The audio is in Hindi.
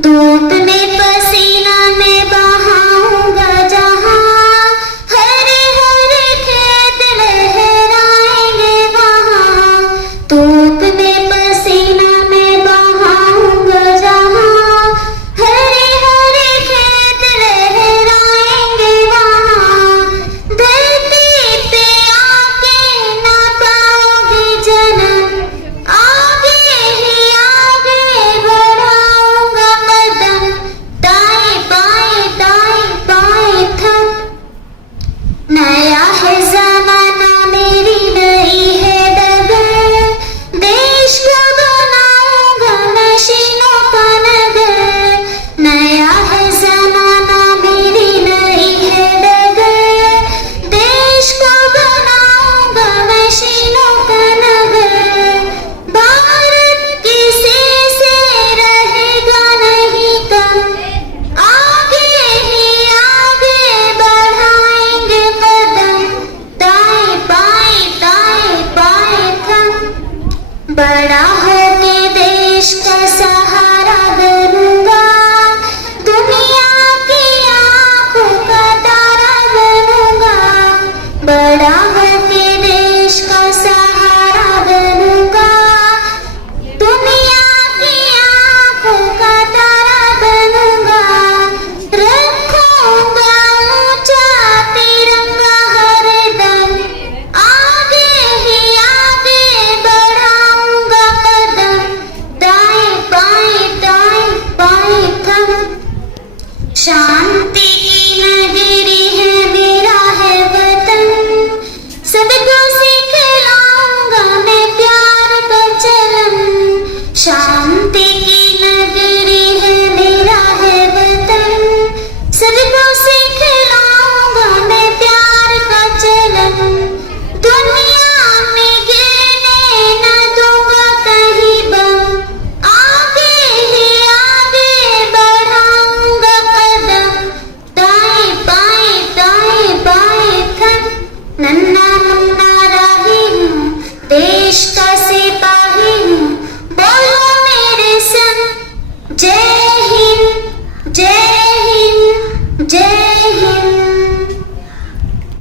धूप में पसीना में बहाऊंगा जहाँ, हरे हरे खेत लहराएंगे वहाँ। धूप में पसीना में बहाऊंगा जहाँ, हरे हरे खेत लहराएंगे वहाँ। धरती पे आके ना पाओगे जन्म, आगे ही आगे बढ़ाऊंगा कदम। दाएं बाएं थम, नया है जमाना मेरी नई है डगर। देश को बनाऊंगा मशीनों का नगर। नया है जमाना मेरी नई है डगर। देश को बनाऊंगा मशीनों का नगर। भारत किसी से रहेगा नहीं कम, आगे ही आगे बढ़ाएंगे कदम। दाएं बाएं थम, बड़ा होके देश का सहारा बनूंगा। दुनिया की आंखों का तारा बनूंगा। बड़ा होके देश का सहारा बनूंगा। दुनिया की आंखों का तारा बनूंगा। रखूंगा ऊंचा तिरंगा हरदम, आगे ही आगे बढ़ाऊंगा कदम। दाएं बाएं थम, शांति की नगरी है मेरा है वतन। सबको सिखलाऊंगा मैं प्यार का चलन।